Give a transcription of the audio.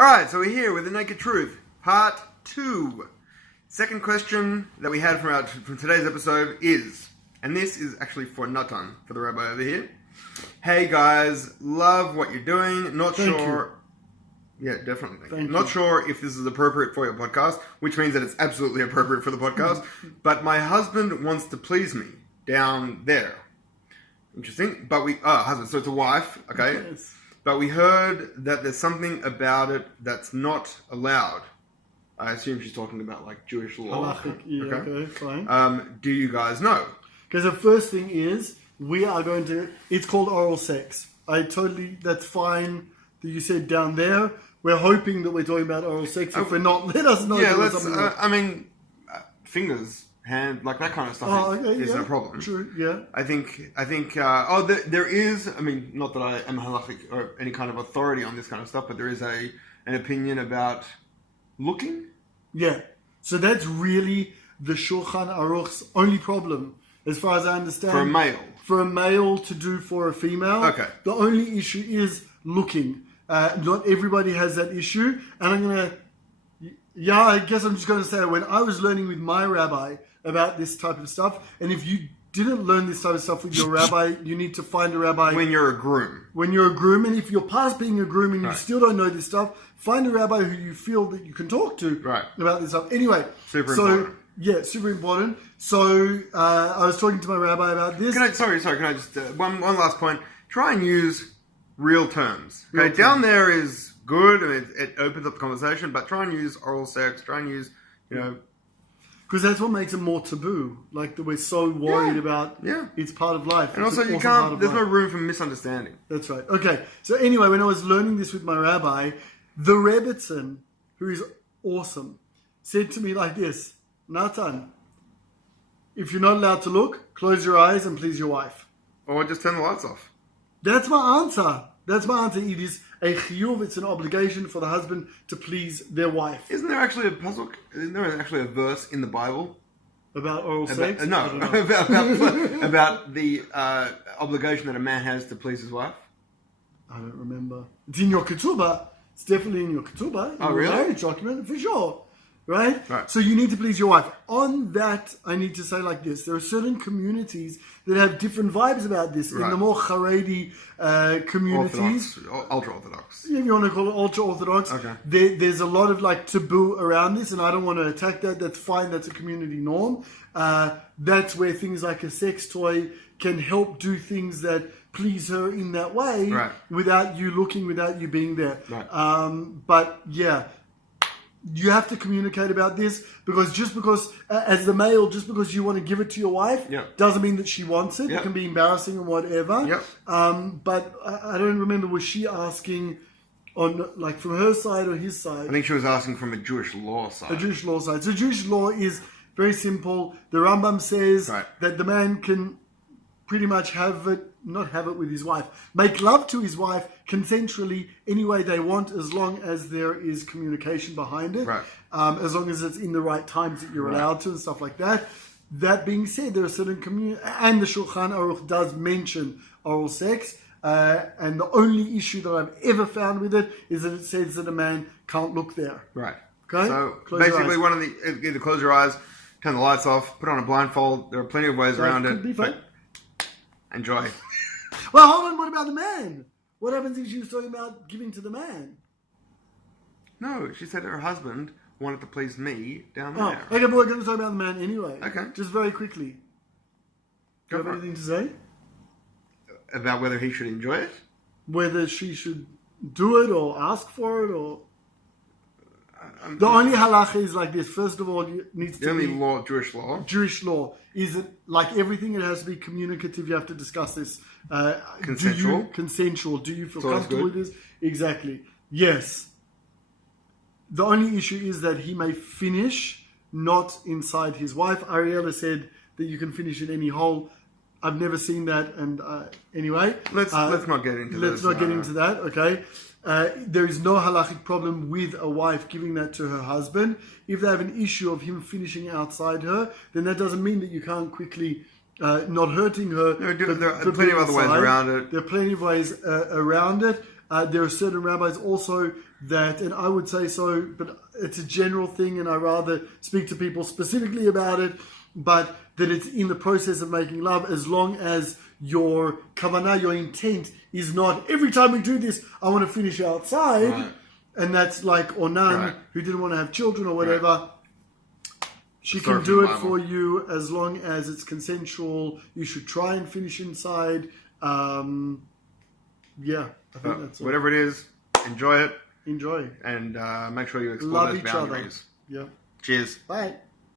Alright, so we're here with The Naked Truth, Part 2. Second question that we had from today's episode is, and this is actually for Natan, for the rabbi over here. Hey guys, love what you're doing. Not Thank sure... You. Yeah, definitely. Thank you. Not sure if this is appropriate for your podcast, which means that it's absolutely appropriate for the podcast, but my husband wants to please me down there. Interesting. But husband, so it's a wife, okay? Yes. But we heard that there's something about it that's not allowed. I assume she's talking about like Jewish law. Halachic, yeah, okay, fine. Do you guys know? Because the first thing is, it's called oral sex. That's fine that you said down there. We're hoping that we're talking about oral sex. If we're not, let us know. Yeah, fingers, hand, like that kind of stuff is no problem. True, yeah. I think, there is, not that I am halachic or any kind of authority on this kind of stuff, but there is an opinion about looking. Yeah. So that's really the Shulchan Aruch's only problem, as far as I understand. For a male. For a male to do for a female. Okay. The only issue is looking. Not everybody has that issue. And I guess I'm just going to say, when I was learning with my rabbi about this type of stuff, and if you didn't learn this type of stuff with your rabbi, you need to find a rabbi. When you're a groom. When you're a groom, and if you're past being a groom and you still don't know this stuff, find a rabbi who you feel that you can talk to about this stuff. Anyway. Super important. Yeah, super important. So, I was talking to my rabbi about this. Can I just, one last point. Try and use real terms. Okay, down there is good, it opens up the conversation, but try and use oral sex, try and use, because that's what makes it more taboo. Like that we're so worried about. Yeah. It's part of life. And also there's no room for misunderstanding. That's right. Okay. So anyway, when I was learning this with my rabbi, the Rebbitzin, who is awesome, said to me like this, Natan, if you're not allowed to look, close your eyes and please your wife. Or just turn the lights off. That's my answer. It is a chiyuv, it's an obligation for the husband to please their wife. Isn't there actually a verse in the Bible? About oral sex? No, about the obligation that a man has to please his wife? I don't remember. It's in your ketubah. It's definitely in your ketubah. Oh, really? Marriage document, for sure. Right? So you need to please your wife. On that, I need to say like this. There are certain communities that have different vibes about this. In the more Haredi communities. Ultra-Orthodox. If you want to call it ultra-Orthodox. Okay. There's a lot of like taboo around this, and I don't want to attack that. That's fine. That's a community norm. That's where things like a sex toy can help do things that please her in that way without you looking, without you being there. But yeah, you have to communicate about this, because as the male, just because you want to give it to your wife doesn't mean that she wants it. It can be embarrassing and whatever. But I don't remember, was she asking on like from her side or his side? I think she was asking from a Jewish law side. A Jewish law side. So Jewish law is very simple. The Rambam says that the man can pretty much not have it with his wife, make love to his wife consensually any way they want, as long as there is communication behind it, as long as it's in the right times that you're allowed to and stuff like that. That being said, there are certain and the Shulchan Aruch does mention oral sex, and the only issue that I've ever found with it is that it says that a man can't look there. Right. Okay? So basically either close your eyes, turn the lights off, put on a blindfold. There are plenty of ways around it. Be fun. Enjoy. Well, hold on. What about the man? What happens if she was talking about giving to the man? No, she said her husband wanted to please me down there. Okay, but we're going to talk about the man anyway. Okay. Just very quickly. Do you have anything to say? About whether he should enjoy it? Whether she should do it or ask for it, or... The only halacha is like this. First of all, it needs to be... The only Jewish law. Is it, like everything, it has to be communicative. You have to discuss this. Consensual? Consensual. Do you feel comfortable with this? Exactly. Yes. The only issue is that he may finish not inside his wife. Ariella said that you can finish in any hole. I've never seen that, and anyway... Let's not get into that. Let's not get into that, okay? There is no halachic problem with a wife giving that to her husband. If they have an issue of him finishing outside her, then that doesn't mean that you can't quickly, not hurting her. There are plenty of other ways around it. There are plenty of ways around it. There are certain rabbis also that, and I would say so, but it's a general thing, and I rather speak to people specifically about it, but that it's in the process of making love, as long as your kavanah, your intent, is not, every time we do this, I want to finish outside, Right. and that's like Onan, Right. who didn't want to have children or whatever. She Story can from do the it Bible. for you as long as it's consensual. You should try and finish inside. Yeah, I think that's all. Whatever it is, enjoy it Enjoy. and make sure you explore Love those each other. boundaries. Yeah. Cheers. Bye.